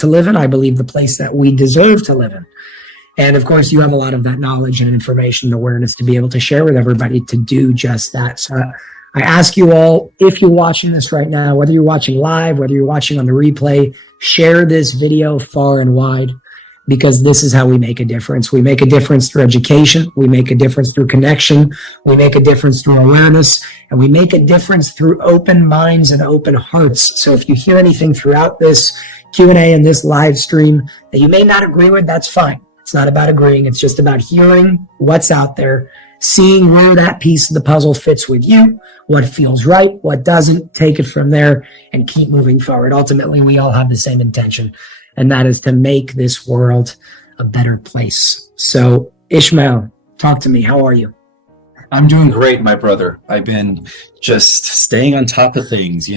to live in. I believe the place that we deserve to live in. And of course, you have a lot of that knowledge and information and awareness to be able to share with everybody to do just that. So I ask you all, if you're watching this right now, whether you're watching live, whether you're watching on the replay, share this video far and wide, because this is how we make a difference. We make a difference through education. We make a difference through connection. We make a difference through awareness, and we make a difference through open minds and open hearts. So if you hear anything throughout this Q&A and this live stream that you may not agree with, that's fine. It's not about agreeing. It's just about hearing what's out there, seeing where that piece of the puzzle fits with you, what feels right, what doesn't. Take it from there and keep moving forward. Ultimately, we all have the same intention, and that is to make this world a better place. So, Ismael, talk to me. How are you? I'm doing great, my brother. I've been just staying on top of things,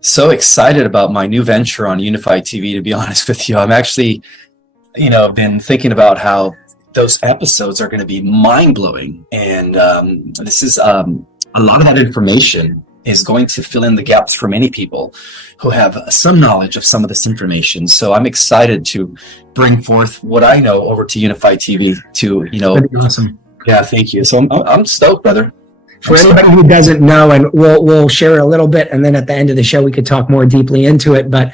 so excited about my new venture on Unified TV, to be honest with you. I'm actually, been thinking about how those episodes are going to be mind-blowing. And this is a lot of that information is going to fill in the gaps for many people who have some knowledge of some of this information. So I'm excited to bring forth what I know over to Unified TV to, That'd be awesome. Yeah, thank you. So I'm stoked, brother. For anybody who doesn't know, and we'll share a little bit, and then at the end of the show, we could talk more deeply into it. But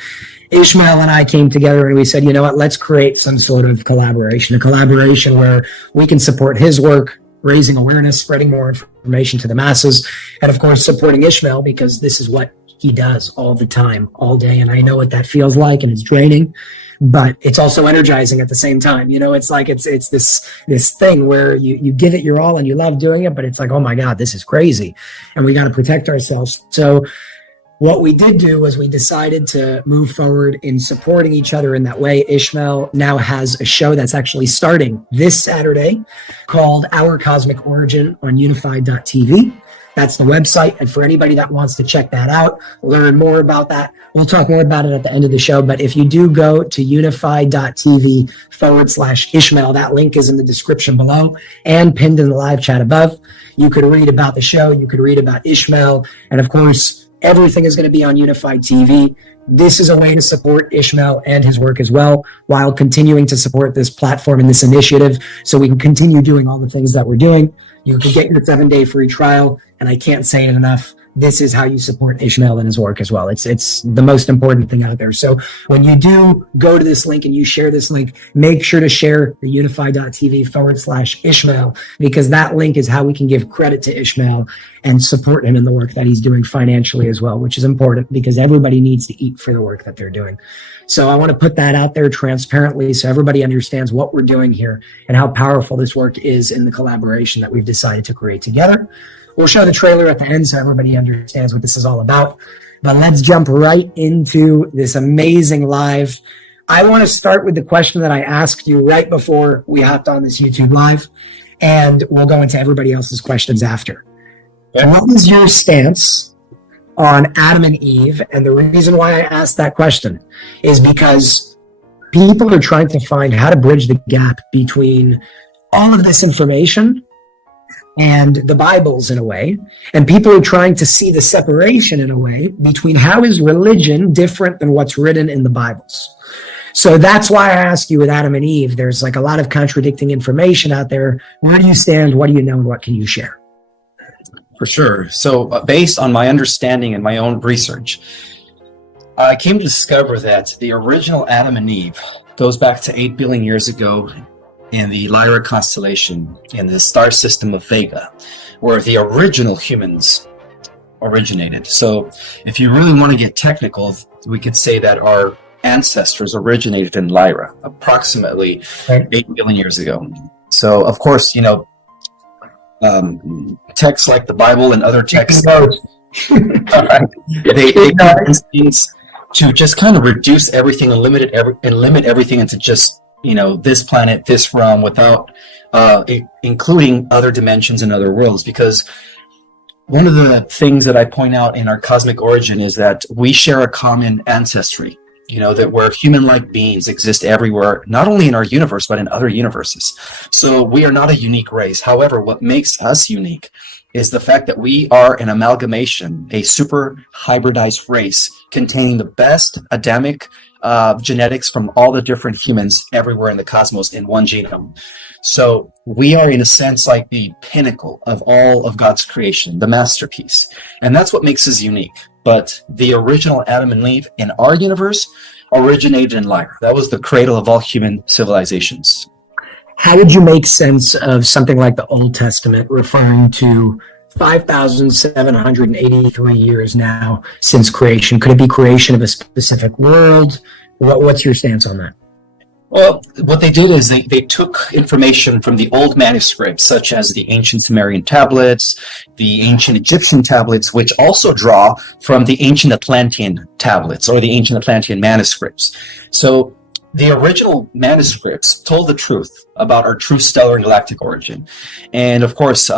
Ismael and I came together and we said, you know what, let's create some sort of collaboration, a collaboration where we can support his work, raising awareness, spreading more information to the masses, and of course, supporting Ismael, because this is what he does all the time, all day. And I know what that feels like, and it's draining, but it's also energizing at the same time. It's like, it's this thing where you give it your all and you love doing it, but it's like, oh my God, this is crazy. And we got to protect ourselves. So what we did do was we decided to move forward in supporting each other in that way. Ismael now has a show that's actually starting this Saturday called Our Cosmic Origin on unified.tv. That's the website. And for anybody that wants to check that out, learn more about that, we'll talk more about it at the end of the show. But if you do go to unified.tv/Ismael, that link is in the description below and pinned in the live chat above. You could read about the show. You could read about Ismael. And of course, everything is going to be on Unified TV. This is a way to support Ismael and his work as well, while continuing to support this platform and this initiative, so we can continue doing all the things that we're doing. You can get your 7-day free trial, and I can't say it enough. This is how you support Ismael and his work as well. It's the most important thing out there. So when you do go to this link and you share this link, make sure to share the unified.tv/Ismael, because that link is how we can give credit to Ismael and support him in the work that he's doing financially as well, which is important because everybody needs to eat for the work that they're doing. So I want to put that out there transparently so everybody understands what we're doing here and how powerful this work is in the collaboration that we've decided to create together. We'll show the trailer at the end so everybody understands what this is all about. But let's jump right into this amazing live. I want to start with the question that I asked you right before we hopped on this YouTube live, and we'll go into everybody else's questions after. Yeah. What is your stance on Adam and Eve? And the reason why I asked that question is because people are trying to find how to bridge the gap between all of this information and the Bibles in a way, and people are trying to see the separation in a way between how is religion different than what's written in the Bibles. So that's why I ask you with Adam and Eve, there's like a lot of contradicting information out there. Where do you stand? What do you know? And what can you share? For sure. So based on my understanding and my own research, I came to discover that the original Adam and Eve goes back to 8 billion years ago in the Lyra constellation in the star system of Vega, where the original humans originated. So if you really want to get technical, we could say that our ancestors originated in Lyra approximately 8 billion years ago. So of course, texts like the Bible and other texts, they things to just kind of reduce everything and limit everything into just this planet, this realm, without including other dimensions and other worlds. Because one of the things that I point out in our cosmic origin is that we share a common ancestry, that where human-like beings exist everywhere, not only in our universe, but in other universes. So we are not a unique race. However, what makes us unique is the fact that we are an amalgamation, a super hybridized race containing the best Adamic genetics from all the different humans everywhere in the cosmos in one genome. So we are, in a sense, like the pinnacle of all of God's creation, the masterpiece. And that's what makes us unique. But the original Adam and Eve in our universe originated in Lyra. That was the cradle of all human civilizations. How would you make sense of something like the Old Testament referring to 5,783 years now since creation? Could it be creation of a specific world? What's your stance on that? Well, what they did is they took information from the old manuscripts, such as the ancient Sumerian tablets, the ancient Egyptian tablets, which also draw from the ancient Atlantean tablets or the ancient Atlantean manuscripts. So the original manuscripts told the truth about our true stellar and galactic origin. And of course,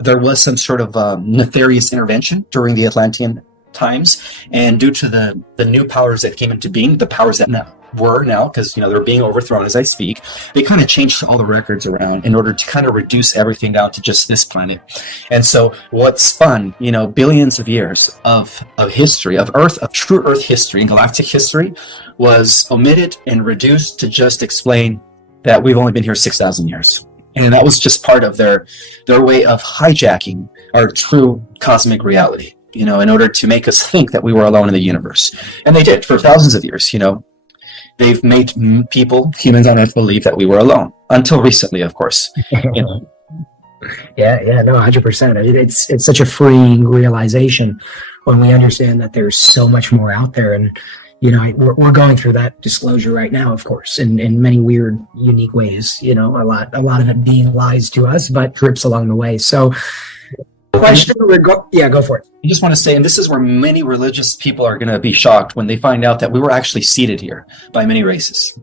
there was some sort of nefarious intervention during the Atlantean times. And due to the new powers that came into being, the powers that now, because they're being overthrown as I speak, they kind of changed all the records around in order to kind of reduce everything down to just this planet. And so what spun billions of years of history, of true Earth history and galactic history, was omitted and reduced to just explain that we've only been here 6,000 years. And that was just part of their way of hijacking our true cosmic reality, in order to make us think that we were alone in the universe. And they did for thousands of years. They've made humans on Earth, believe that we were alone until recently, of course. Yeah, no, 100%. It's such a freeing realization when we understand that there's so much more out there. And we're going through that disclosure right now, of course, in many weird, unique ways. A lot of it being lies to us, but drips along the way. So, go for it. I just want to say, and this is where many religious people are going to be shocked when they find out that we were actually seeded here by many races.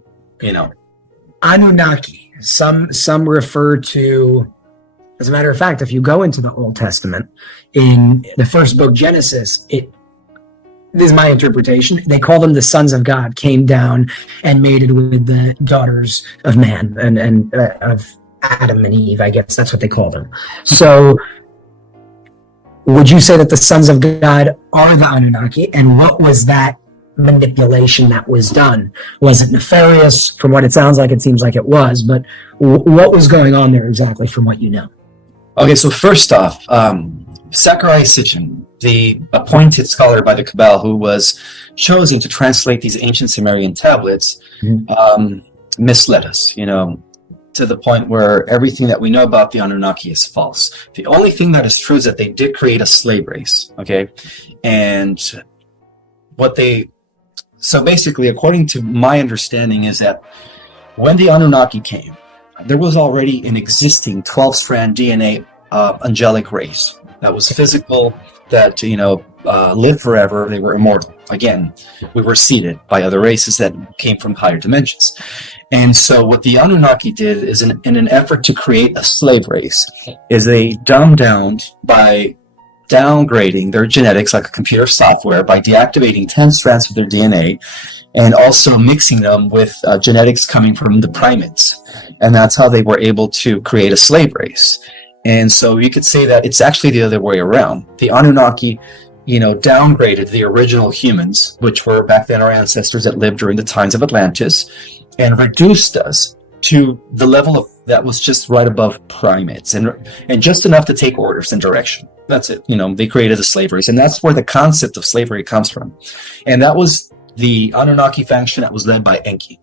Anunnaki. Some refer to, as a matter of fact, if you go into the Old Testament, in the first book, Genesis, this is my interpretation, they call them the sons of God, came down and mated with the daughters of man and of Adam and Eve, I guess that's what they call them. So would you say that the sons of God are the Anunnaki? And what was that manipulation that was done? Was it nefarious? From what it sounds like, it seems like it was. But what was going on there exactly from what you know? Okay, so first off, Zachariah Sitchin, the appointed scholar by the Cabal who was chosen to translate these ancient Sumerian tablets, misled us, to the point where everything that we know about the Anunnaki is false. The only thing that is true is that they did create a slave race, okay? And so basically, according to my understanding, is that when the Anunnaki came, there was already an existing 12-strand DNA angelic race that was physical, that, lived forever. They were immortal. Again, we were seeded by other races that came from higher dimensions. And so what the Anunnaki did is, in an effort to create a slave race, is they dumbed down by downgrading their genetics like a computer software by deactivating 10 strands of their DNA and also mixing them with genetics coming from the primates. And that's how they were able to create a slave race. And so you could say that it's actually the other way around. The Anunnaki, downgraded the original humans, which were back then our ancestors that lived during the times of Atlantis, and reduced us to the level that was just right above primates and just enough to take orders and direction. That's it. They created a slave race, and that's where the concept of slavery comes from. And that was the Anunnaki faction that was led by Enki,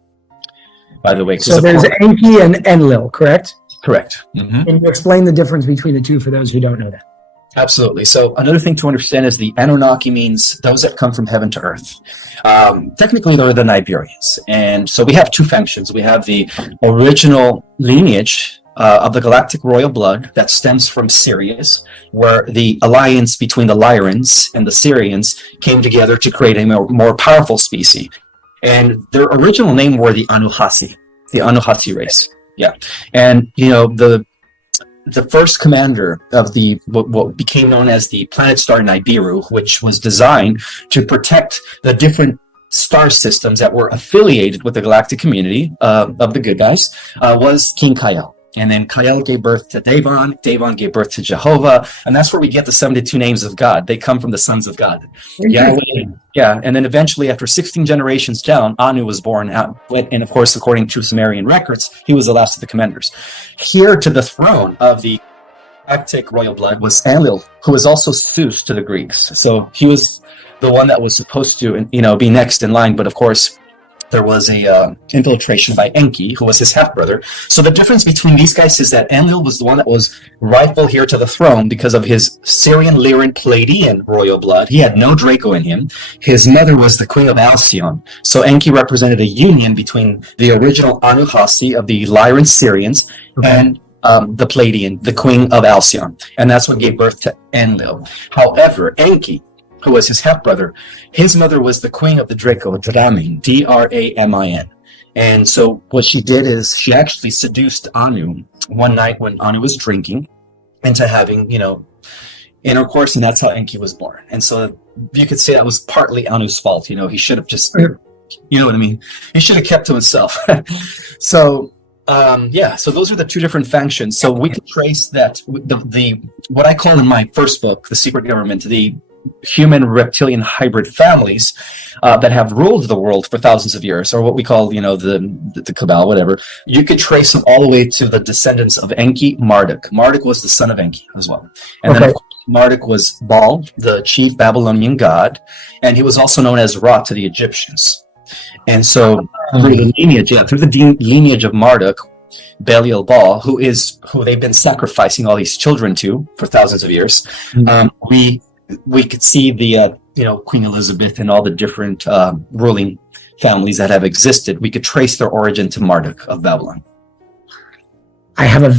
by the way. So there's Enki and Enlil, correct? Correct. Mm-hmm. Can you explain the difference between the two for those who don't know that? Absolutely. So another thing to understand is the Anunnaki means those that come from heaven to earth. Technically, they're the Niburians. And so we have two factions. We have the original lineage of the galactic royal blood that stems from Sirius, where the alliance between the Lyrans and the Syrians came together to create a more powerful species. And their original name were the Anuhasi race. Yeah. And, the first commander of what became known as the planet star Nibiru, which was designed to protect the different star systems that were affiliated with the galactic community of the good guys, was King Kyle. And then Kael gave birth to Davan. Davan gave birth to Jehovah. And that's where we get the 72 names of God. They come from the sons of God. Yahweh. Yeah. And then eventually, after 16 generations down, Anu was born out. And of course, according to Sumerian records, he was the last of the commanders. Here to the throne of the Galactic royal blood was Enlil, who was also Zeus to the Greeks. So he was the one that was supposed to, be next in line. But of course, there was a infiltration by Enki, who was his half-brother. So the difference between these guys is that Enlil was the one that was rightful here to the throne because of his Syrian, Lyrian, Palladian royal blood. He had no Draco in him. His mother was the queen of Alcyon. So Enki represented a union between the original Anu-Hasi of the Lyrian Syrians and the Palladian, the queen of Alcyon. And that's what gave birth to Enlil. However, Enki, who was his half-brother, his mother was the queen of the Draco, Dramin, Dramin. And so what she did is she actually seduced Anu one night when Anu was drinking into having, intercourse, and that's how Enki was born. And so you could say that was partly Anu's fault. He should have just, you know what I mean? He should have kept to himself. So those are the two different factions. So we could trace that the what I call in my first book, The Secret Government, the human reptilian hybrid families that have ruled the world for thousands of years, or what we call, the Cabal, whatever. You could trace them all the way to the descendants of Enki, Marduk. Marduk was the son of Enki as well. And then of course, Marduk was Baal, the chief Babylonian god, and he was also known as Ra to the Egyptians. And so through the lineage of Marduk, Belial Baal, who they've been sacrificing all these children to for thousands of years, we could see the Queen Elizabeth and all the different ruling families that have existed. We could trace their origin to Marduk of Babylon. I have I'm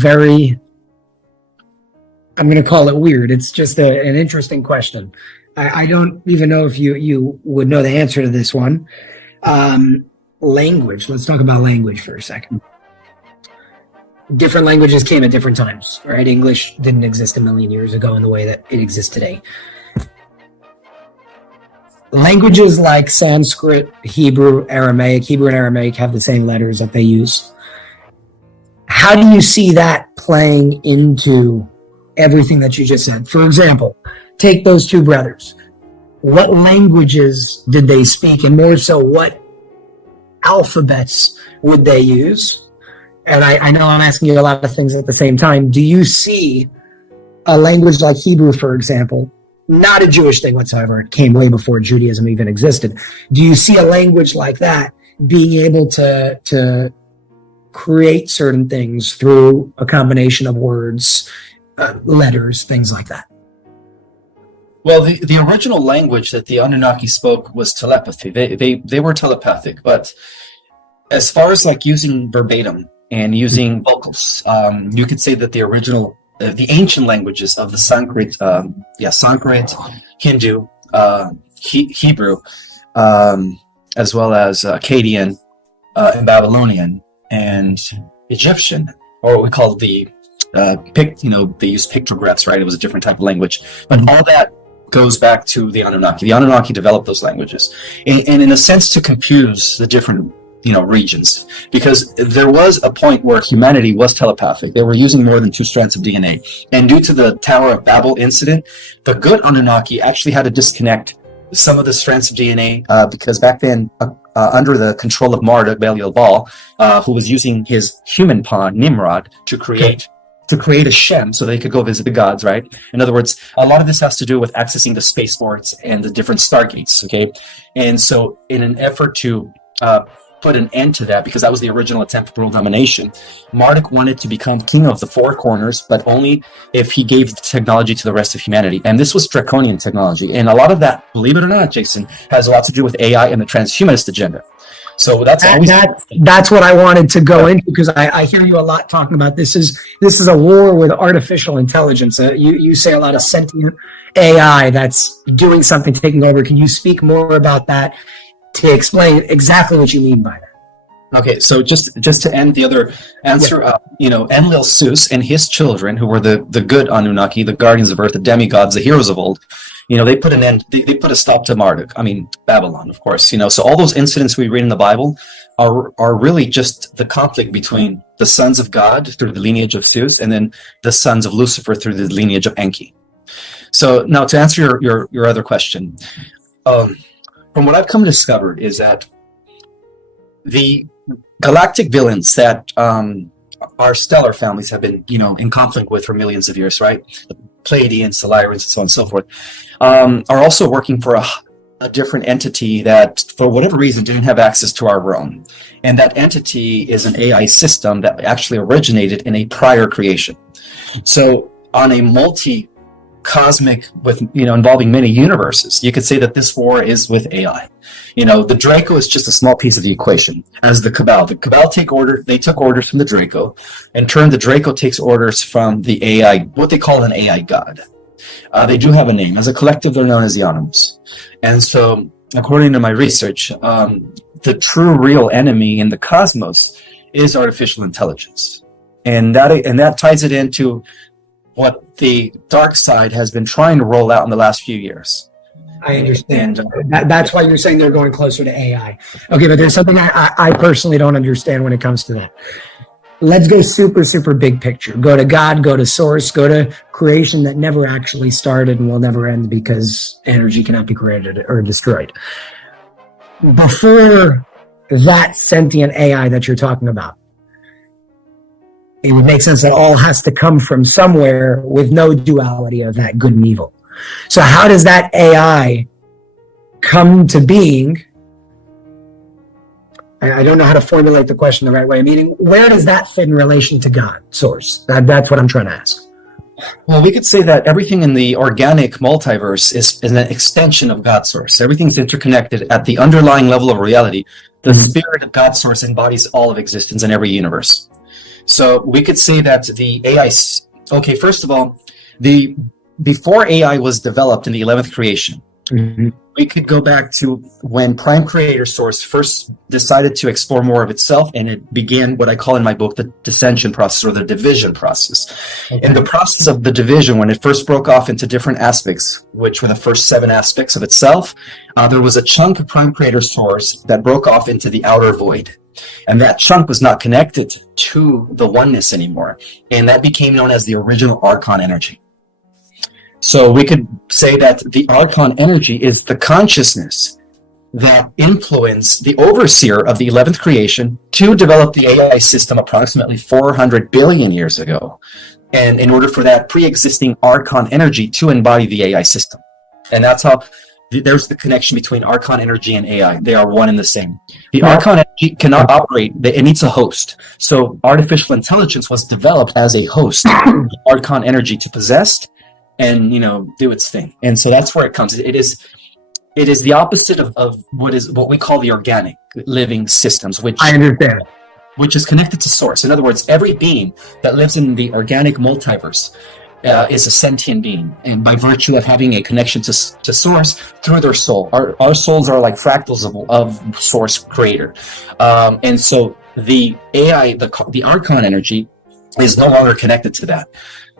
going to call it weird. It's just an interesting question. I don't even know if you would know the answer to this one. Language. Let's talk about language for a second. Different languages came at different times, right? English didn't exist a million years ago in the way that it exists today. Languages like Sanskrit, Hebrew, and Aramaic have the same letters that they use. How do you see that playing into everything that you just said? For example, take those two brothers. What languages did they speak? And more so, what alphabets would they use? And I know I'm asking you a lot of things at the same time. Do you see a language like Hebrew, for example, not a Jewish thing whatsoever, it came way before Judaism even existed. Do you see a language like that being able to create certain things through a combination of words, letters, things like that? Well, the original language that the Anunnaki spoke was telepathy. They were telepathic, but as far as like using verbatim and using vocals, you could say that the original the ancient languages of the Sanskrit, Hindu, Hebrew, as well as Akkadian and Babylonian and Egyptian, or what we call they use pictographs, right? It was a different type of language, but all that goes back to the Anunnaki. The Anunnaki developed those languages, and in a sense to confuse the different regions, because there was a point where humanity was telepathic. They were using more than 2 strands of DNA. And due to the Tower of Babel incident, the good Anunnaki actually had to disconnect some of the strands of DNA because back then, under the control of Marduk, Belial Baal, who was using his human pawn, Nimrod, to create a Shem so they could go visit the gods, right? In other words, a lot of this has to do with accessing the spaceports and the different stargates, okay? And so in an effort to put an end to that, because that was the original attempt at world domination, Marduk wanted to become king of the 4 corners, but only if he gave the technology to the rest of humanity. And this was draconian technology. And a lot of that, believe it or not, Jason, has a lot to do with AI and the transhumanist agenda. So that's what I wanted to go into, because I hear you a lot talking about this is a war with artificial intelligence. You say a lot of sentient AI that's doing something, taking over. Can you speak more about that to explain exactly what you mean by that? Okay, so just to end the other answer, Enlil Zeus and his children, who were the good Anunnaki, the guardians of Earth, the demigods, the heroes of old, they put an end. They put a stop to Marduk. Babylon, of course. So all those incidents we read in the Bible, are really just the conflict between the sons of God through the lineage of Zeus and then the sons of Lucifer through the lineage of Enki. So now to answer your other question, from what I've come to discover is that the galactic villains that our stellar families have been, in conflict with for millions of years, right? The Pleiadians, the Lyrians, and so on and so forth, are also working for a different entity that, for whatever reason, didn't have access to our realm. And that entity is an AI system that actually originated in a prior creation. So on a multi-cosmic, with involving many universes, you could say that this war is with AI. The Draco is just a small piece of the equation, as the Cabal. The Cabal they took orders from the Draco. In turn, the Draco takes orders from the AI, what they call an AI god. They do have a name. As a collective, they're known as the Animals. And so, according to my research, the true real enemy in the cosmos is artificial intelligence. And that ties it into what the dark side has been trying to roll out in the last few years. I understand. That's why you're saying they're going closer to AI. Okay, but there's something I personally don't understand when it comes to that. Let's go super, super big picture. Go to God, go to source, go to creation that never actually started and will never end because energy cannot be created or destroyed. Before that sentient AI that you're talking about, it would make sense that all has to come from somewhere with no duality of that good and evil. So how does that AI come to being? I don't know how to formulate the question the right way. Meaning, where does that fit in relation to God, source? That's what I'm trying to ask. Well, we could say that everything in the organic multiverse is an extension of God's source. Everything's interconnected at the underlying level of reality. The spirit of God's source embodies all of existence in every universe. So we could say that the AI... Okay, first of all, before AI was developed in the 11th creation, we could go back to when Prime Creator Source first decided to explore more of itself, and it began what I call in my book the dissension process or the division process. Okay. In the process of the division, when it first broke off into different aspects, which were the first 7 aspects of itself, there was a chunk of Prime Creator Source that broke off into the outer void. And that chunk was not connected to the oneness anymore. And that became known as the original Archon energy. So we could say that the Archon energy is the consciousness that influenced the overseer of the 11th creation to develop the AI system approximately 400 billion years ago. And in order for that pre-existing Archon energy to embody the AI system. And that's how there's the connection between Archon energy and AI. They are one and the same. The Archon energy cannot operate. It needs a host. So artificial intelligence was developed as a host, Archon energy to possess and do its thing. And so that's where it comes. It is the opposite of what we call the organic living systems, which I understand, which is connected to source. In other words, every being that lives in the organic multiverse is a sentient being, and by virtue of having a connection to source through their soul. Our souls are like fractals of source creator, and so the AI, the Archon energy, is no longer connected to that.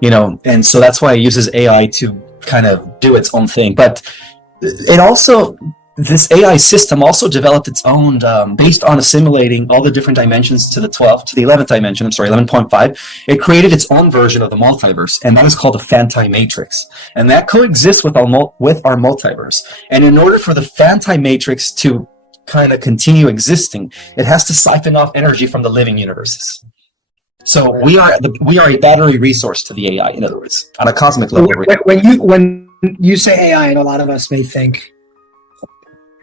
And so that's why it uses AI to kind of do its own thing. But this AI system also developed its own, based on assimilating all the different dimensions to the 11th dimension, 11.5. It created its own version of the multiverse, and that is called the Fanti Matrix. And that coexists with our multiverse. And in order for the Fanti Matrix to kind of continue existing, it has to siphon off energy from the living universes. So we are a battery resource to the AI, in other words, on a cosmic level. When you say AI, and a lot of us may think,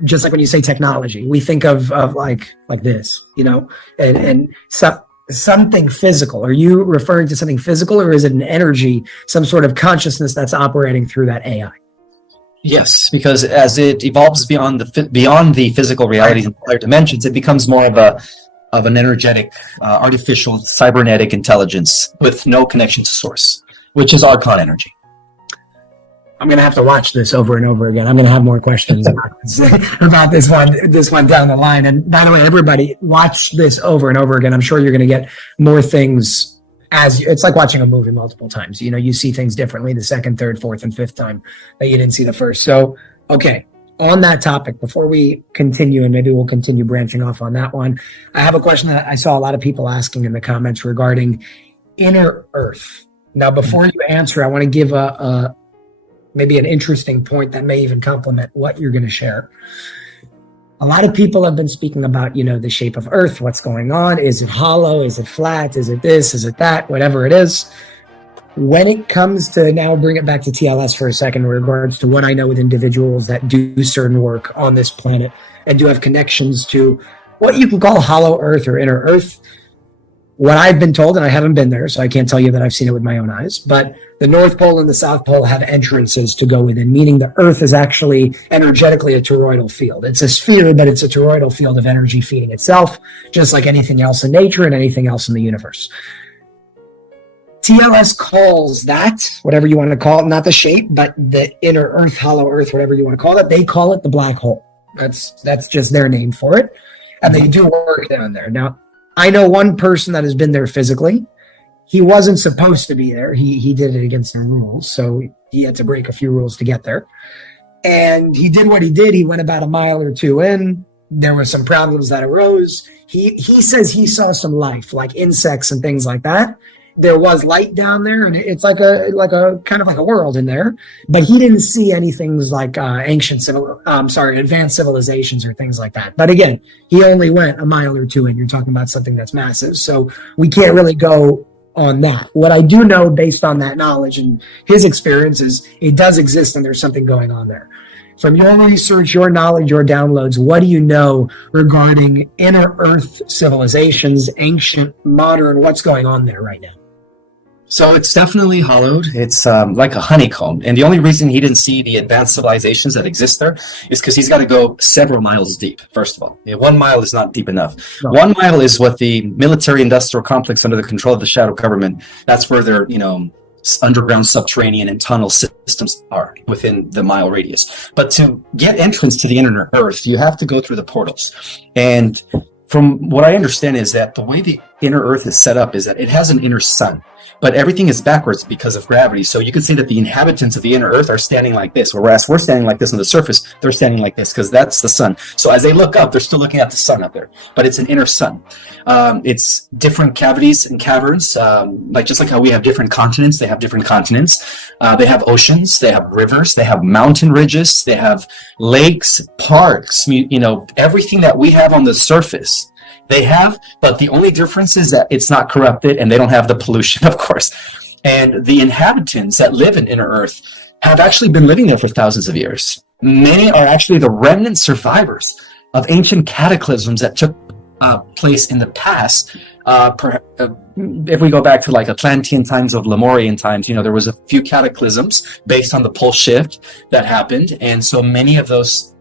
just like when you say technology, we think of like this, and something physical. Are you referring to something physical, or is it an energy, some sort of consciousness that's operating through that AI? Yes, because as it evolves beyond the physical realities and higher dimensions, it becomes more of an energetic, artificial, cybernetic intelligence with no connection to source, which is Archon energy. I'm going to have to watch this over and over again. I'm going to have more questions about this one down the line. And by the way, everybody, watch this over and over again. I'm sure you're going to get more things it's like watching a movie multiple times. You see things differently the second, third, fourth, and fifth time that you didn't see the first. So, okay. on that topic, before we continue, and maybe we'll continue branching off on that one, I have a question that I saw a lot of people asking in the comments regarding inner Earth. Now, before you answer, I want to give a maybe an interesting point that may even complement what you're going to share. A lot of people have been speaking about, the shape of Earth, what's going on. Is it hollow? Is it flat? Is it this? Is it that? Whatever it is. When it comes to, now bring it back to TLS for a second in regards to what I know with individuals that do certain work on this planet and do have connections to what you can call hollow Earth or inner Earth. What I've been told, and I haven't been there, so I can't tell you that I've seen it with my own eyes, but the North Pole and the South Pole have entrances to go within, meaning the Earth is actually energetically a toroidal field. It's a sphere, but it's a toroidal field of energy feeding itself, just like anything else in nature and anything else in the universe. TLS calls that, whatever you want to call it, not the shape, but the inner Earth, hollow Earth, whatever you want to call it, they call it the black hole. That's just their name for it. And they do work down there. Now, I know one person that has been there physically. He wasn't supposed to be there. He did it against the rules, so he had to break a few rules to get there. And he did what he did. He went about a mile or two in. There were some problems that arose. He says he saw some life, like insects and things like that. There was light down there, and it's like a kind of like a world in there. But he didn't see anything like advanced civilizations or things like that. But again, he only went a mile or two in. You're talking about something that's massive, so we can't really go on that. What I do know based on that knowledge and his experience is it does exist, and there's something going on there. From your research, your knowledge, your downloads, what do you know regarding inner Earth civilizations, ancient, modern? What's going on there right now? So it's definitely hollowed. It's like a honeycomb. And the only reason he didn't see the advanced civilizations that exist there is because he's got to go several miles deep, first of all. 1 mile is not deep enough. No. 1 mile is what the military-industrial complex under the control of the shadow government, that's where their, underground, subterranean, and tunnel systems are within the mile radius. But to get entrance to the inner Earth, you have to go through the portals. And from what I understand is that the way the inner Earth is set up is that it has an inner sun. But everything is backwards because of gravity. So you could say that the inhabitants of the inner Earth are standing like this, whereas we're standing like this on the surface, they're standing like this because that's the sun. So as they look up, they're still looking at the sun up there, but it's an inner sun. It's different cavities and caverns, just like how we have different continents, they have different continents. They have oceans, they have rivers, they have mountain ridges, they have lakes, parks, everything that we have on the surface. They have, but the only difference is that it's not corrupted and they don't have the pollution, of course. And the inhabitants that live in inner Earth have actually been living there for thousands of years. Many are actually the remnant survivors of ancient cataclysms that took place in the past. If we go back to like Atlantean times of Lemurian times, there was a few cataclysms based on the pole shift that happened. And so many of those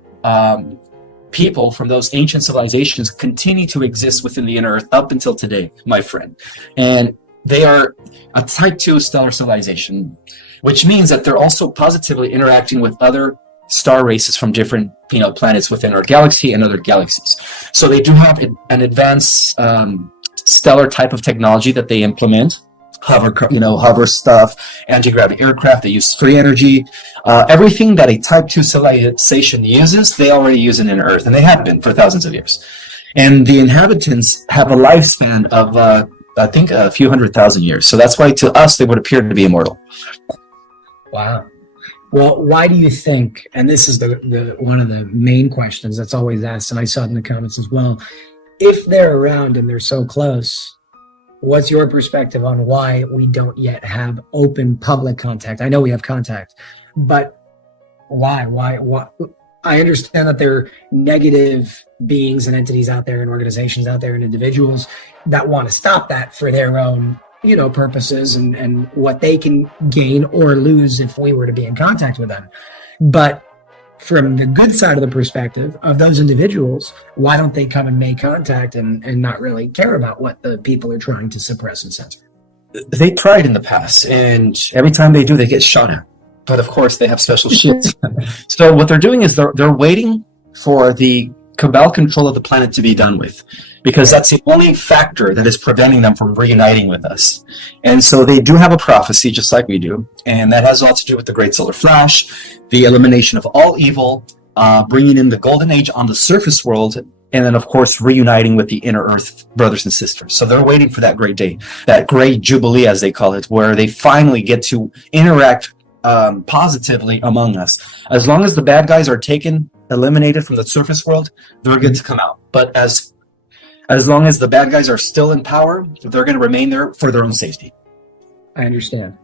people from those ancient civilizations continue to exist within the inner Earth up until today, my friend. And they are a type 2 stellar civilization, which means that they're also positively interacting with other star races from different planets within our galaxy and other galaxies. So they do have an advanced stellar type of technology that they implement. Hover stuff, anti-gravity aircraft, they use free energy. Everything that a type 2 civilization uses, they already use in inner Earth, and they have been for thousands of years. And the inhabitants have a lifespan of, I think, a few 100,000 years. So that's why to us, they would appear to be immortal. Wow. Well, why do you think, and this is the one of the main questions that's always asked, and I saw it in the comments as well, if they're around and they're so close, what's your perspective on why we don't yet have open public contact? I know we have contact, but why? I understand that there are negative beings and entities out there and organizations out there and individuals that want to stop that for their own, purposes and what they can gain or lose if we were to be in contact with them. But from the good side of the perspective of those individuals, why don't they come and make contact and not really care about what the people are trying to suppress and censor? They tried in the past, and every time they do, they get shot at. But of course, they have special shields. So what they're doing is they're waiting for the cabal control of the planet to be done with, because that's the only factor that is preventing them from reuniting with us. And so they do have a prophecy, just like we do, and that has a lot to do with the Great Solar Flash, the elimination of all evil, bringing in the golden age on the surface world, and then of course reuniting with the inner earth brothers and sisters. So they're waiting for that great day, that great jubilee as they call it, where they finally get to interact positively among us. As long as the bad guys are eliminated from the surface world, they're good to come out. But as long as the bad guys are still in power, they're going to remain there for their own safety. I understand.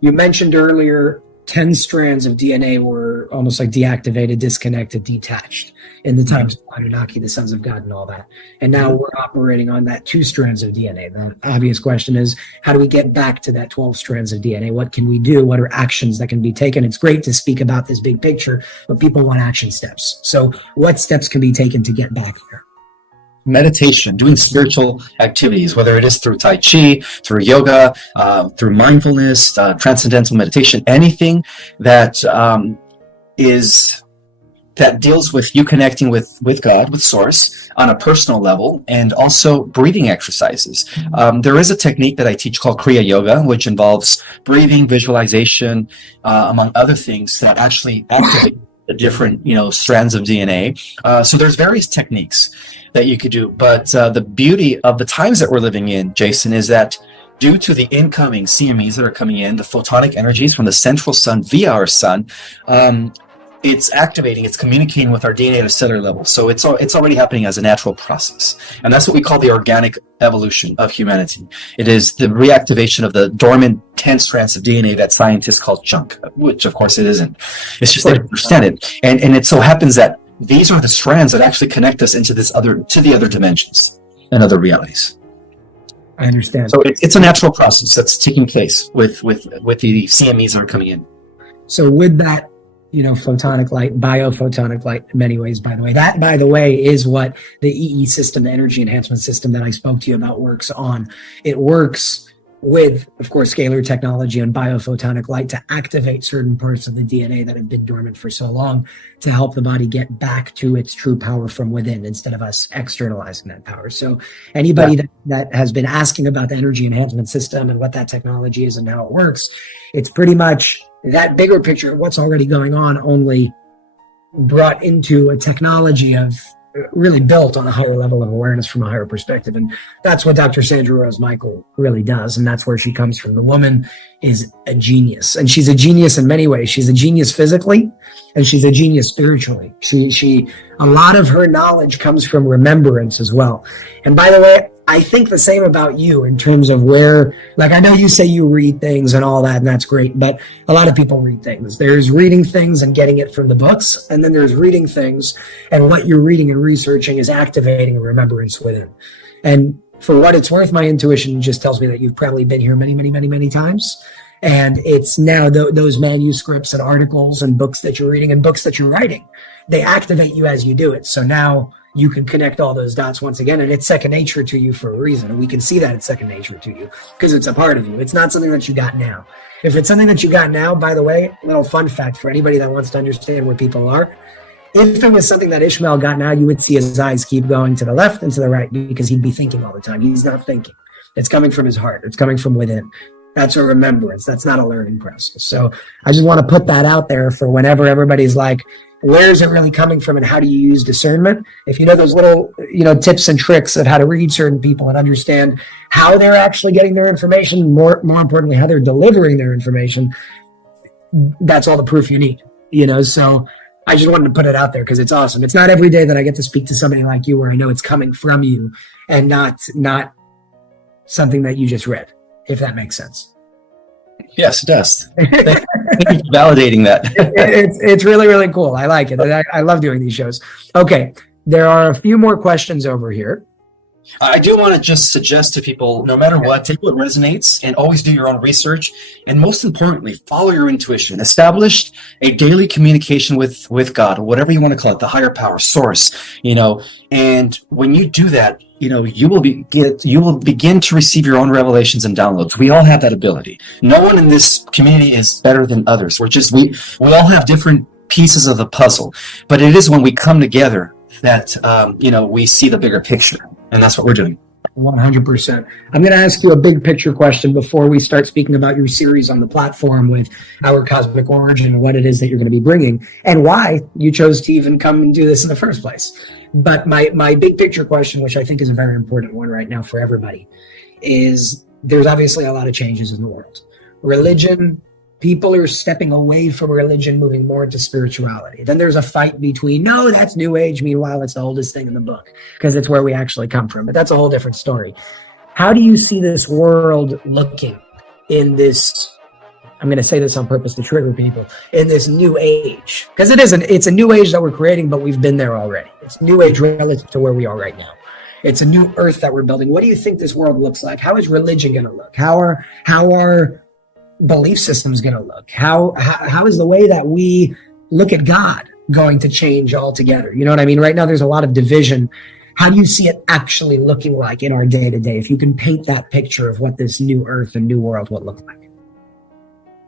You mentioned earlier 10 strands of DNA were almost like deactivated, disconnected, detached in the times of Anunnaki, the sons of God and all that. And now we're operating on that 2 strands of DNA. The obvious question is, how do we get back to that 12 strands of DNA? What can we do? What are actions that can be taken? It's great to speak about this big picture, but people want action steps. So what steps can be taken to get back there? Meditation, doing spiritual activities, whether it is through Tai Chi, through yoga, through mindfulness, transcendental meditation, anything that that deals with you connecting with God, with Source on a personal level, and also breathing exercises. There is a technique that I teach called Kriya Yoga, which involves breathing, visualization, among other things that actually activate the different, strands of DNA. So there's various techniques that you could do. But the beauty of the times that we're living in, Jason, is that due to the incoming CMEs that are coming in, the photonic energies from the central sun via our sun, it's activating, it's communicating with our DNA at a cellular level. So it's already happening as a natural process. And that's what we call the organic evolution of humanity. It is the reactivation of the dormant 10 strands of DNA that scientists call junk, which of course it isn't. It's just they don't understand it. And it so happens that these are the strands that actually connect us into the other dimensions and other realities. I understand. So it's a natural process that's taking place with the CMEs that are coming in. So with that, photonic light, biophotonic light in many ways, by the way. That, by the way, is what the EE system, the energy enhancement system that I spoke to you about, works on. It works with, of course, scalar technology and biophotonic light to activate certain parts of the DNA that have been dormant for so long to help the body get back to its true power from within instead of us externalizing that power. So anybody that has been asking about the energy enhancement system and what that technology is and how it works, it's pretty much that bigger picture of what's already going on, only brought into a technology of really built on a higher level of awareness from a higher perspective. And that's what Dr. Sandra Rose Michael really does. And that's where she comes from. The woman is a genius, and she's a genius in many ways. She's a genius physically, and she's a genius spiritually. A lot of her knowledge comes from remembrance as well. And by the way, I think the same about you in terms of where, I know you say you read things and all that, and that's great, but a lot of people read things. There's reading things and getting it from the books, and then there's reading things, and what you're reading and researching is activating a remembrance within. And for what it's worth, my intuition just tells me that you've probably been here many, many, many, many times. And it's now those manuscripts and articles and books that you're reading and books that you're writing, they activate you as you do it. So now you can connect all those dots once again, and it's second nature to you for a reason. And we can see that it's second nature to you because it's a part of you. It's not something that you got now. If it's something that you got now, by the way, a little fun fact for anybody that wants to understand where people are. If it was something that Ishmael got now, you would see his eyes keep going to the left and to the right because he'd be thinking all the time. He's not thinking. It's coming from his heart. It's coming from within. That's a remembrance. That's not a learning process. So I just want to put that out there for whenever everybody's like, where is it really coming from and how do you use discernment? If you know those little, tips and tricks of how to read certain people and understand how they're actually getting their information, more importantly, how they're delivering their information, that's all the proof you need, So I just wanted to put it out there because it's awesome. It's not every day that I get to speak to somebody like you where I know it's coming from you and not something that you just read, if that makes sense. Yes, it does. Thank you for validating that. It's really, really cool. I like it. I love doing these shows. Okay, there are a few more questions over here. I do want to just suggest to people, no matter what, take what resonates and always do your own research. And most importantly, follow your intuition. Establish a daily communication with God, or whatever you want to call it, the higher power, source, and when you do that, you will begin to receive your own revelations and downloads. We all have that ability. No one in this community is better than others. We all have different pieces of the puzzle, but it is when we come together that, we see the bigger picture. And that's what we're doing. 100%. I'm going to ask you a big picture question before we start speaking about your series on the platform with Our Cosmic Origin, what it is that you're going to be bringing, and why you chose to even come and do this in the first place. But my big picture question, which I think is a very important one right now for everybody, is there's obviously a lot of changes in the world. Religion, people are stepping away from religion, moving more into spirituality. Then there's a fight between, no, that's New Age. Meanwhile, it's the oldest thing in the book because it's where we actually come from. But that's a whole different story. How do you see this world looking in this, I'm going to say this on purpose to trigger people, in this new age? Because it's a new age that we're creating, but we've been there already. It's new age relative to where we are right now. It's a new earth that we're building. What do you think this world looks like? How is religion going to look? How are belief systems going to look? How is the way that we look at God going to change altogether? You know what I mean? Right now, there's a lot of division. How do you see it actually looking like in our day to day? If you can paint that picture of what this new earth and new world would look like.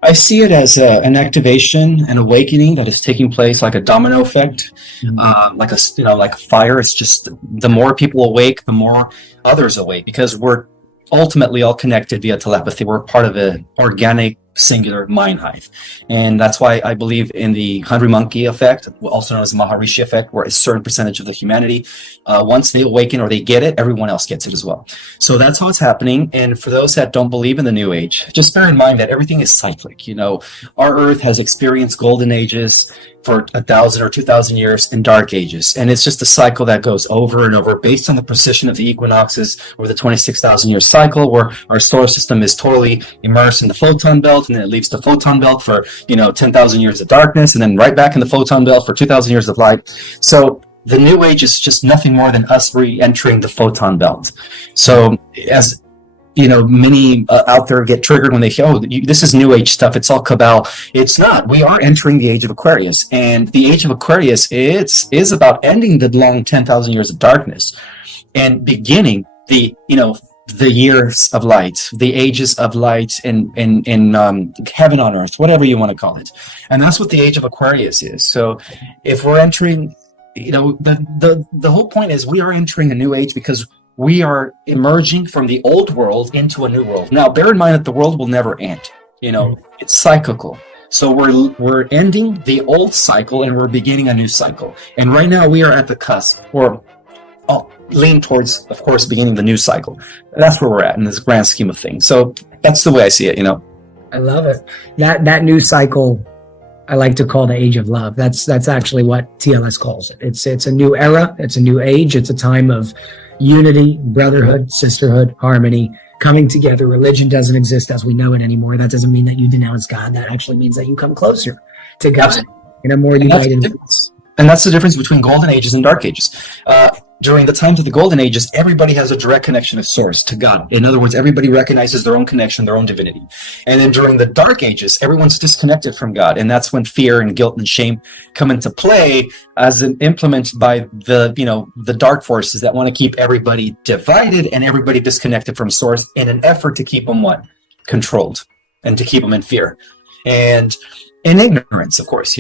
I see it as an activation, an awakening that is taking place like a domino effect, like a fire. It's just the more people awake, the more others awake, because we're ultimately all connected via telepathy. We're part of an organic singular mind hive. And that's why I believe in the hungry monkey effect, also known as the Maharishi effect, where a certain percentage of the humanity, once they awaken or they get it, everyone else gets it as well. So that's how it's happening. And for those that don't believe in the new age, just bear in mind that everything is cyclic. You know, our earth has experienced golden ages for 1,000 or 2,000 years and dark ages. And it's just a cycle that goes over and over based on the precision of the equinoxes or the 26,000 year cycle, where our solar system is totally immersed in the photon belt, and then it leaves the photon belt for, 10,000 years of darkness, and then right back in the photon belt for 2,000 years of light. So the new age is just nothing more than us re-entering the photon belt. So as many out there get triggered when they say, this is new age stuff, it's all cabal. It's not. We are entering the age of Aquarius, and the age of Aquarius is about ending the long 10,000 years of darkness and beginning the years of light, the ages of light in heaven on earth, whatever you want to call it. And that's what the age of Aquarius is. So if we're entering, the whole point is we are entering a new age because we are emerging from the old world into a new world. Now, bear in mind that the world will never end. It's cyclical. So we're ending the old cycle and we're beginning a new cycle. And right now we are at the cusp, or lean towards, of course, beginning the new cycle. That's where we're at in this grand scheme of things. So that's the way I see it. I love it. That new cycle, I like to call the age of love. That's actually what TLS calls it. It's a new era. It's a new age. It's a time of unity, brotherhood, sisterhood, harmony, coming together. Religion doesn't exist as we know it anymore. That doesn't mean that you denounce God. That actually means that you come closer to God in a more united. And that's the difference between golden ages and dark ages. During the times of the golden ages, everybody has a direct connection of source to God. In other words, everybody recognizes their own connection, their own divinity. And then during the dark ages, everyone's disconnected from God. And that's when fear and guilt and shame come into play as an implement by the dark forces that want to keep everybody divided and everybody disconnected from source in an effort to keep them controlled, and to keep them in fear and in ignorance, of course,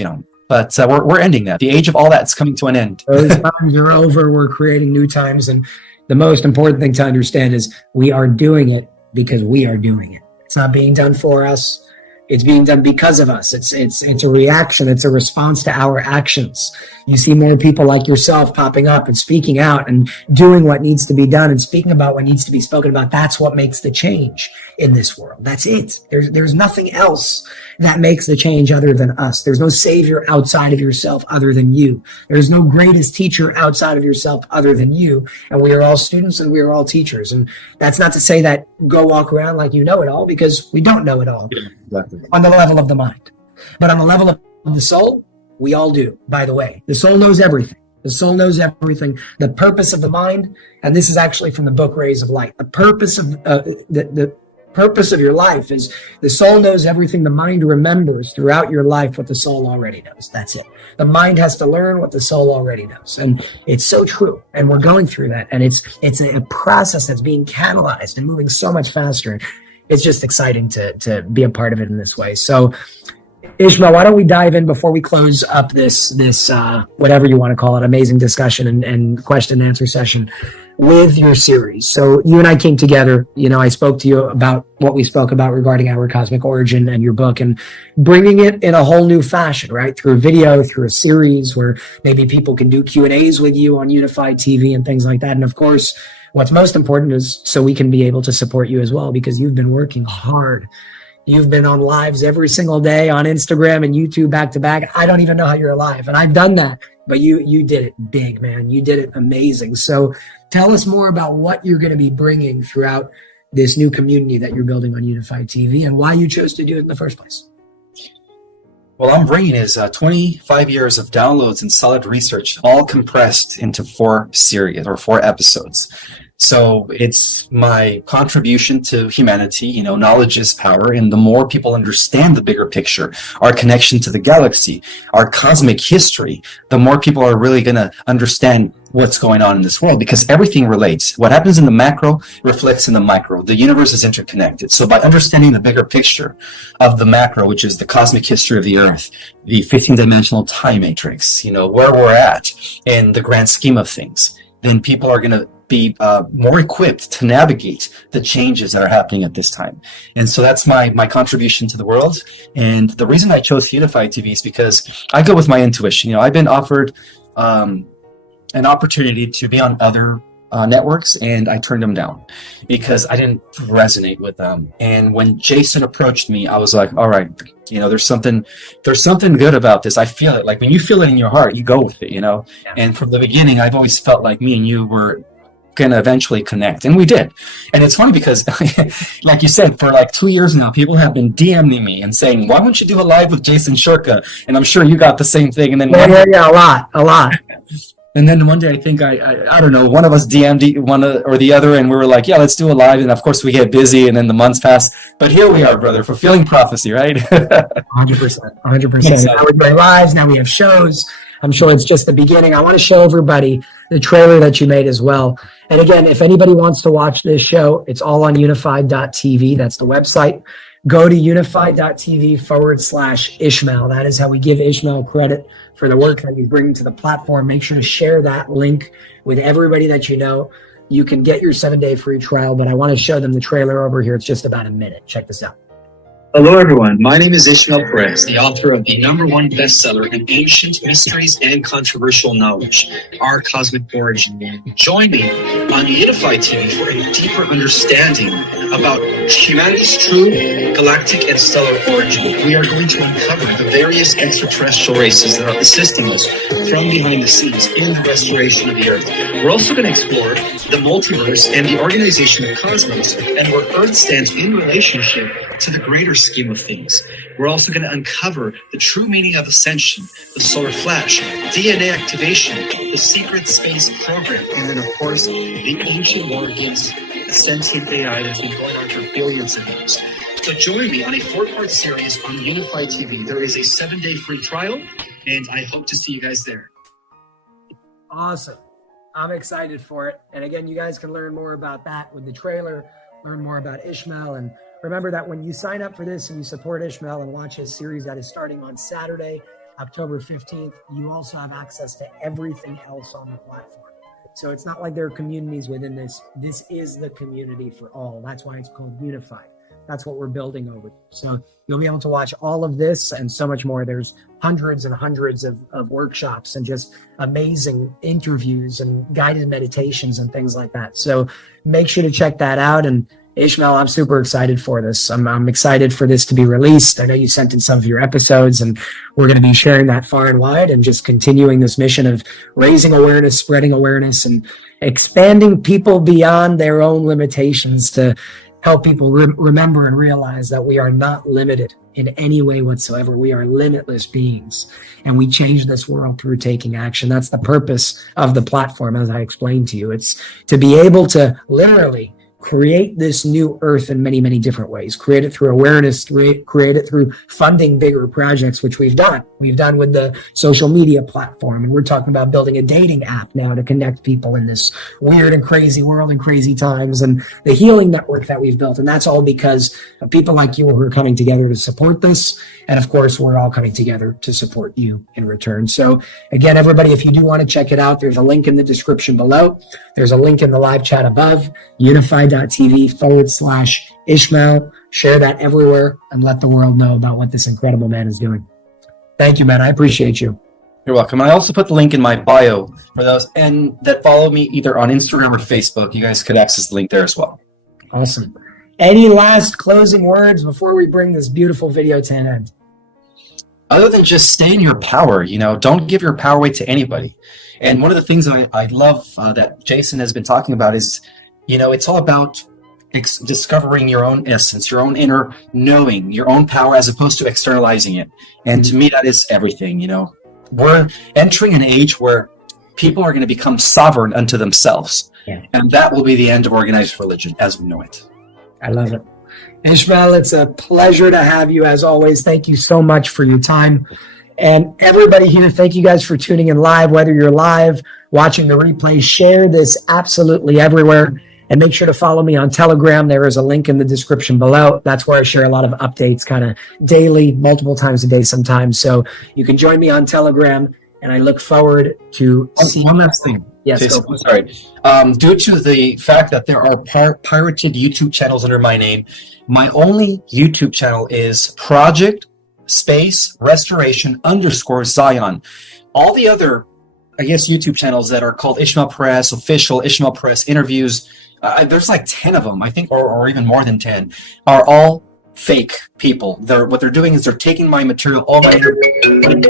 But we're ending that. The age of all that's coming to an end. Those times are over. We're creating new times. And the most important thing to understand is we are doing it because we are doing it. It's not being done for us. It's being done because of us. It's a reaction. It's a response to our actions. You see more people like yourself popping up and speaking out and doing what needs to be done and speaking about what needs to be spoken about. That's what makes the change in this world. That's it. There's nothing else that makes the change other than us. There's no savior outside of yourself other than you. There's no greatest teacher outside of yourself other than you. And we are all students and we are all teachers. And that's not to say that go walk around like you know it all, because we don't know it all. Exactly. On the level of the mind. But on the level of the soul, we all do, by the way. The soul knows everything. The soul knows everything. The purpose of the mind, and this is actually from the book Rays of Light. The purpose of the purpose of your life is the soul knows everything. The mind remembers throughout your life what the soul already knows. That's it. The mind has to learn what the soul already knows. And it's so true. And we're going through that. And it's a process that's being catalyzed and moving so much faster. It's just exciting to be a part of it in this way. So Ishmael, why don't we dive in before we close up this whatever you want to call it, amazing discussion and question and answer session with your series. So you and I came together, I spoke to you about what we spoke about regarding our cosmic origin and your book, and bringing it in a whole new fashion, right? Through a video, through a series where maybe people can do Q&As with you on Unified TV and things like that. And of course, what's most important is so we can be able to support you as well, because you've been working hard. You've been on lives every single day on Instagram and YouTube back to back. I don't even know how you're alive. And I've done that, but you did it big, man. You did it amazing. So tell us more about what you're going to be bringing throughout this new community that you're building on Unified TV and why you chose to do it in the first place. Well, I'm bringing is 25 years of downloads and solid research, all compressed into 4 series or 4 episodes. So it's my contribution to humanity. Knowledge is power. And the more people understand the bigger picture, our connection to the galaxy, our cosmic history, the more people are really going to understand what's going on in this world, because everything relates. What happens in the macro reflects in the micro. The universe is interconnected. So by understanding the bigger picture of the macro, which is the cosmic history of the Earth, the 15-dimensional time matrix, where we're at in the grand scheme of things, then people are going to be more equipped to navigate the changes that are happening at this time. And so that's my contribution to the world. And the reason I chose Unified TV is because I go with my intuition. I've been offered an opportunity to be on other networks, and I turned them down because I didn't resonate with them. And when Jason approached me, I was like, all right, there's something good about this. I feel it. Like when you feel it in your heart, you go with it, Yeah. And from the beginning, I've always felt like me and you were going to eventually connect, and we did. And it's funny because like you said, for like 2 years now, people have been DMing me and saying, why don't you do a live with Jason Shurka? And I'm sure you got the same thing. And then yeah, a lot. And then one day, I think I don't know, one of us DM'd one or the other, and we were like, yeah, let's do a live. And of course we get busy, and then the months pass, but here we are, brother, fulfilling prophecy, right? 100%. Now we're doing lives, now we have shows. I'm sure it's just the beginning. I want to show everybody the trailer that you made as well. And again, if anybody wants to watch this show, it's all on unified.tv. That's the website. Go to unified.tv/Ishmael. That is how we give Ishmael credit for the work that you bring to the platform. Make sure to share that link with everybody that you know. You can get your 7-day free trial, but I want to show them the trailer over here. It's just about a minute. Check this out. Hello, everyone. My name is Ismael Perez, the author of the #1 bestseller in Ancient Mysteries and Controversial Knowledge, Our Cosmic Origin. Join me on Unified TV for a deeper understanding about humanity's true galactic and stellar origin. We are going to uncover the various extraterrestrial races that are assisting us from behind the scenes in the restoration of the Earth. We're also going to explore the multiverse and the organization of cosmos and where Earth stands in relationship to the greater scheme of things. We're also going to uncover the true meaning of ascension, the solar flash, DNA activation, the secret space program, and then, of course, the ancient war against sentient AI that's been going on for billions of years. So join me on a 4-part series on Unified TV. There is a 7-day free trial, and I hope to see you guys there. Awesome. I'm excited for it. And again, you guys can learn more about that with the trailer, learn more about Ishmael. And remember that when you sign up for this and you support Ishmael and watch his series that is starting on Saturday, October 15th, you also have access to everything else on the platform. So it's not like there are communities within this. This is the community for all. That's why it's called Unified. That's what we're building over. So you'll be able to watch all of this and so much more. There's hundreds and hundreds of workshops and just amazing interviews and guided meditations and things like that. So make sure to check that out. And Ishmael, I'm super excited for this. I'm excited for this to be released. I know you sent in some of your episodes, and we're going to be sharing that far and wide and just continuing this mission of raising awareness, spreading awareness, and expanding people beyond their own limitations to help people remember and realize that we are not limited in any way whatsoever. We are limitless beings, and we change this world through taking action. That's the purpose of the platform, as I explained to you. It's to be able to literally create this new earth in many, many different ways. Create it through awareness, create it through funding bigger projects, which we've done. We've done with the social media platform. And we're talking about building a dating app now to connect people in this weird and crazy world and crazy times, and the healing network that we've built. And that's all because of people like you who are coming together to support this. And of course, we're all coming together to support you in return. So again, everybody, if you do want to check it out, there's a link in the description below. There's a link in the live chat above, unify.tv/Ishmael. Share that everywhere and let the world know about what this incredible man is doing. Thank you, man. I appreciate you. You're welcome. I also put the link in my bio for those and that follow me either on Instagram or Facebook. You guys could access the link there as well. Awesome. Any last closing words before we bring this beautiful video to an end? Other than just stay in your power, don't give your power away to anybody. And one of the things I love that Jason has been talking about is, it's all about discovering your own essence, your own inner knowing, your own power, as opposed to externalizing it. And to me, that is everything. We're entering an age where people are going to become sovereign unto themselves. Yeah. And that will be the end of organized religion as we know it. I love it. Ishmael, it's a pleasure to have you as always. Thank you so much for your time. And everybody here, thank you guys for tuning in live, whether you're live, watching the replay. Share this absolutely everywhere. And make sure to follow me on Telegram. There is a link in the description below. That's where I share a lot of updates kind of daily, multiple times a day sometimes. So you can join me on Telegram. And I look forward to seeing one last thing. Yes, Jason, I'm sorry. Due to the fact that there are pirated YouTube channels under my name, my only YouTube channel is Project Space Restoration _Zion. All the other, YouTube channels that are called Ishmael Perez, official Ishmael Perez interviews, there's like 10 of them, I think, or even more than 10, are all fake people. What they're doing is they're taking my material, all my interviews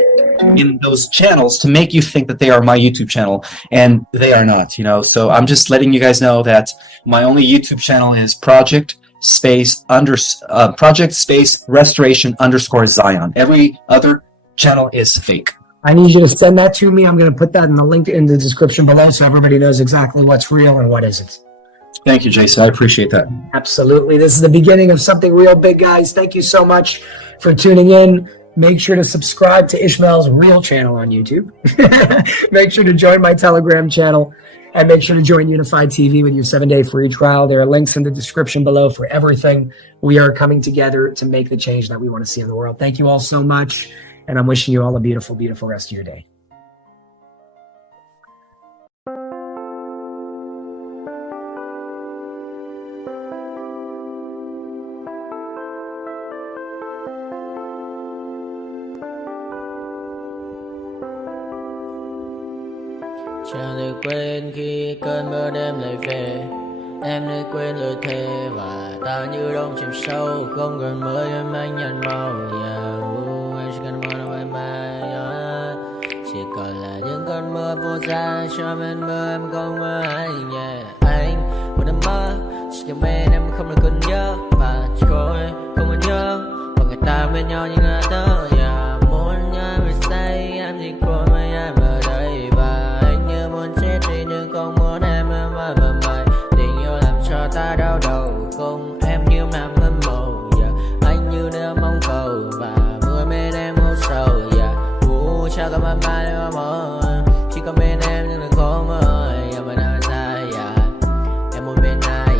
in those channels to make you think that they are my YouTube channel, and they are not, So I'm just letting you guys know that my only YouTube channel is Project Space Restoration _Zion. Every other channel is fake. I need you to send that to me. I'm going to put that in the link in the description below so everybody knows exactly what's real and what isn't. Thank you, Jason. I appreciate that. Absolutely. This is the beginning of something real big, guys. Thank you so much for tuning in. Make sure to subscribe to Ishmael's real channel on YouTube. Make sure to join my Telegram channel. And make sure to join Unified TV with your 7-day free trial. There are links in the description below for everything. We are coming together to make the change that we want to see in the world. Thank you all so much. And I'm wishing you all a beautiful, beautiful rest of your day. Chẳng được quên khi cơn mưa đêm lại về. Em đã quên lời thề và ta như đông chìm sâu. Không còn mới em anh nhận màu. Em chỉ cần mơ đâu em mai. Chỉ còn là những cơn mưa vô giá. Cho bên mơ em không mơ ai nhẹ. Anh một đêm mơ chỉ cần bên em không được còn nhớ. Và chỉ có em không còn nhớ. Và người ta bên nhau như là tớ. Muốn nhớ người say em chỉ có mấy em ở đây. Và anh như muốn chết đi nhưng không muốn em mơ mày. Tình yêu làm cho ta đau đầu. Không em như nằm ngân màu. Anh như đang mong cầu. Và mưa bên em hôn sầu. Chắc có mà mai nữa mơ. Chỉ có bên em nhưng đừng có mơ. Mà đang dài em muốn bên ai.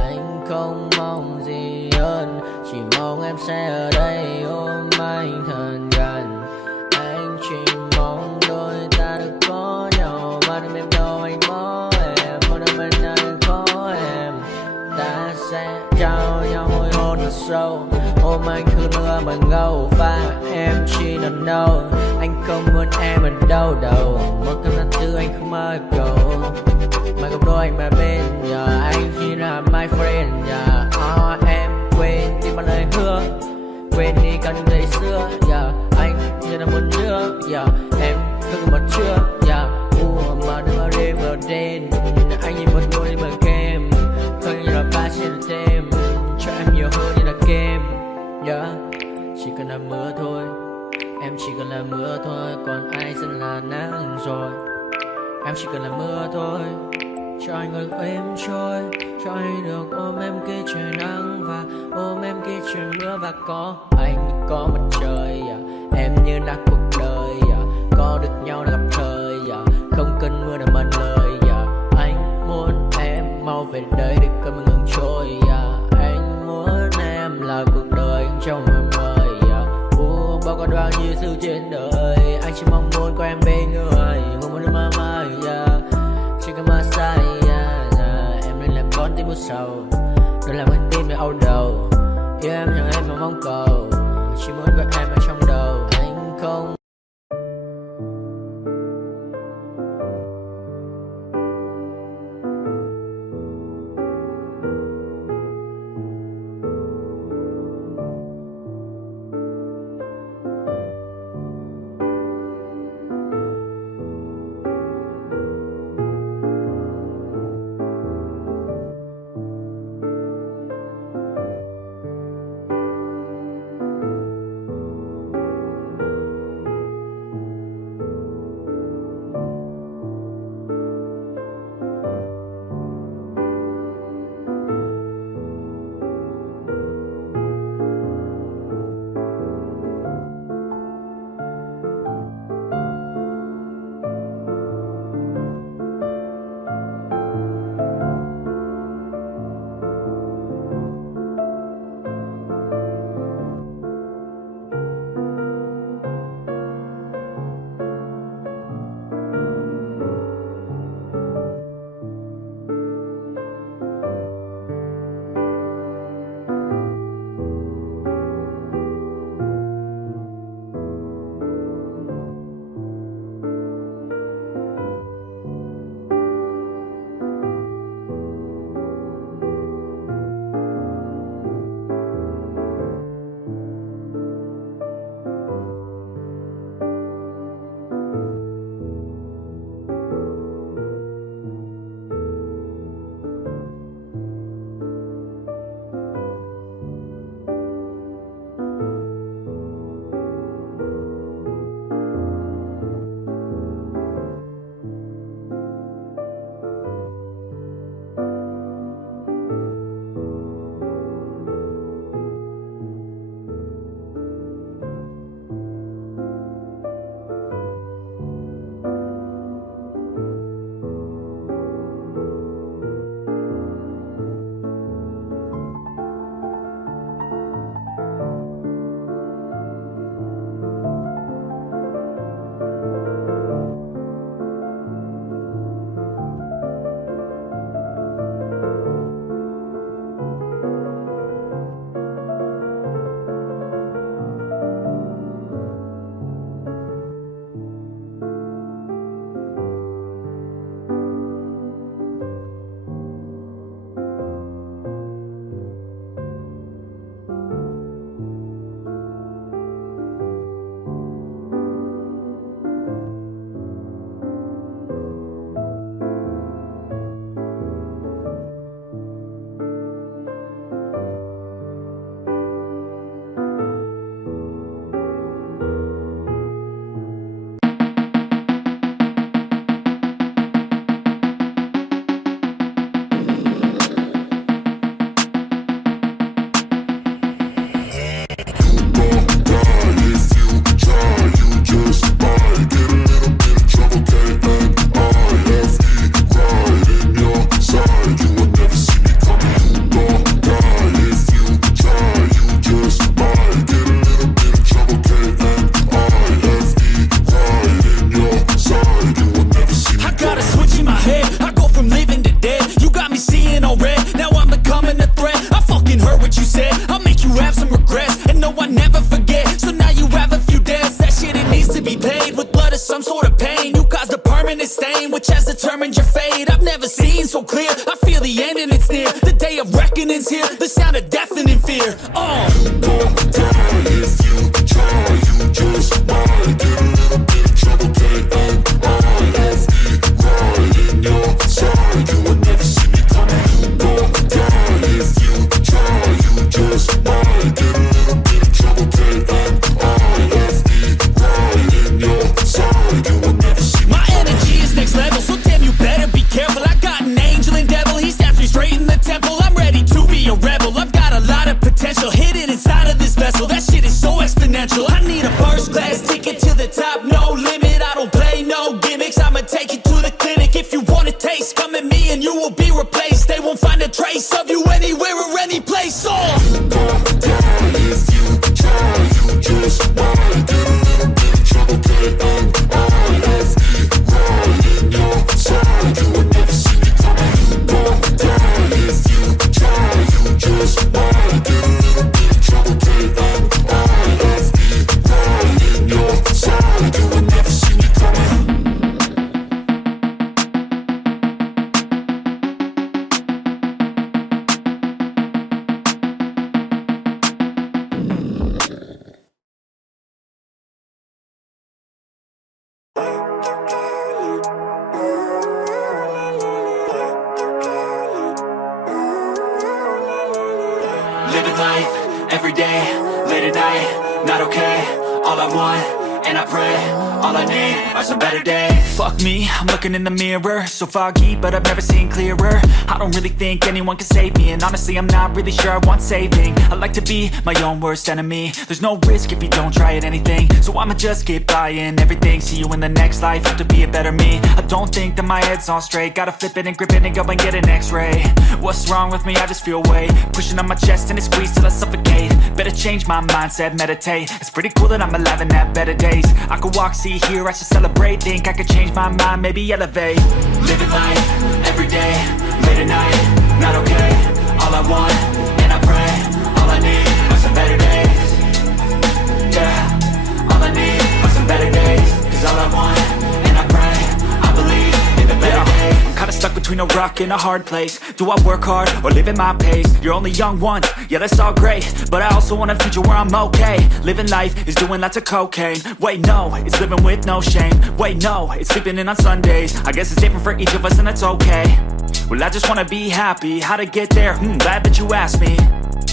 Anh không mong gì hơn. Chỉ mong em sẽ ở đây ôm anh thật gần. Anh chỉ mong đôi ta được có nhau. Mà đừng em đâu anh có em. Muốn ở bên anh có em. Ta sẽ trao nhau môi hôn thật sâu. Ôm anh cứ mưa bằng ngâu. Và em chỉ nằm đâu. Anh không muốn em ở đâu đâu. Một cơn gió thứ anh không mơ cầu. Mà gặp đôi anh mà bên nhà. Anh chỉ là my friend nhà. Em quên đi bao lời hứa. Quên đi cần ngày xưa. Anh như là muốn nhớ. Em không còn chưa. Mà đừng vào đêm vào đêm. Anh nhìn một đôi đi bằng kem. Không như là ba trên thêm. Cho em nhiều hơn như là kem. Chỉ cần là mưa thôi. Em chỉ cần là mưa thôi. Còn ai sẽ là nắng rồi. Em chỉ cần là mưa thôi. cho anh ngược êm trôi, cho anh được ôm em khi trời nắng và ôm em khi trời mưa, và có anh có mặt trời, em như là cuộc đời, có được nhau là gặp thời, không cần mưa để mất lời, anh muốn em mau về đây để cơn mưa ngừng trôi, anh muốn em là cuộc đời trong mưa mời, bao có bao nhiêu sự trên đời, anh chỉ mong muốn có em bên người, không muốn mơ mơ, chỉ cần mơ sai, em nên làm con tim u sầu, đừng làm con tim để đau đầu, yêu em chẳng em mà mong cầu, chỉ muốn có em ở trong đầu, anh không. determined your fate. I've never seen so clear. I feel the end and it's near. The day of reckoning's here. The sound of deafening fear. You won't die if you try. You just might get a little bit of trouble. K-N-I-F-E, right in your side. You will never see me coming. You won't die if you try. You just might get a little bit of trouble. K-N-I-F-E, right in your side. You will never see me coming. My energy is next level, so damn you better be careful. I got an angel level. I'm ready to be a rebel. I've got a lot of potential hidden inside of this vessel. That shit is so exponential. I need a first class ticket to the top, no limit. I don't play no gimmicks. I'ma take you to the clinic. If you want a taste, come at me and you will be replaced. They won't find a trace of you anywhere or any place. Oh. If you try, you just might get a little bit of trouble, but I'm right in your side. You would never see me coming. Go down. If you try, you just might get a little bit of trouble, but I'm right in your side. You would never see me coming. Living life, every day, late at night, not okay. All I want, and I pray, all I need are some better days. Fuck me, I'm looking in the mirror, so foggy, but I've never seen clearer. I don't really think anyone can save me, and honestly I'm not really sure I want saving. I like to be my own worst enemy. There's no risk if you don't try at anything, so I'ma just keep buying everything. See you in the next life, have to be a better me. I don't think that my head's on straight, gotta flip it and grip it and go and get an x-ray. What's wrong with me? I just feel weight pushing on my chest and it squeezes till I suffocate. Better change my mindset, meditate. It's pretty cool that I'm alive and have better days. I could walk, see, hear, I should celebrate. Think I could change my mind, maybe elevate. Living life, every day, late at night, not okay. All I want, and I pray, all I need are some better days. Yeah, all I need are some better days. Cause all I want, and I pray, I believe in the better days. I'm kinda stuck between a rock and a hard place. Do I work hard or live at my pace? You're only young once, yeah that's all great, but I also want a future where I'm okay. Living life is doing lots of cocaine. Wait no, it's living with no shame. Wait no, it's sleeping in on Sundays. I guess it's different for each of us and that's okay. Well I just wanna be happy, how to get there? Glad that you asked me.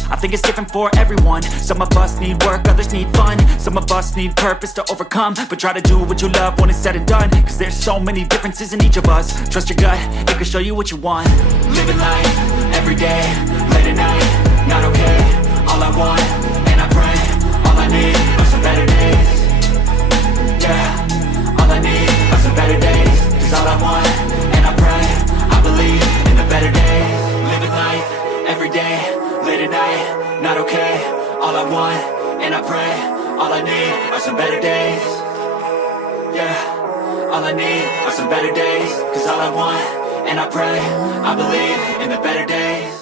I think it's different for everyone. Some of us need work, others need fun. Some of us need purpose to overcome. But try to do what you love when it's said and done. Cause there's so many differences in each of us. Trust your gut, it can show you what you want. Living life, every day, late at night, not okay. All I want, and I pray, all I need are some better days. Yeah, all I need are some better days. Cause all I want, and I pray, I believe in the better days. Living life, every day, late at night, not okay. All I want, and I pray, all I need are some better days. Yeah, all I need are some better days. Cause all I want, and I pray, I believe in the better days.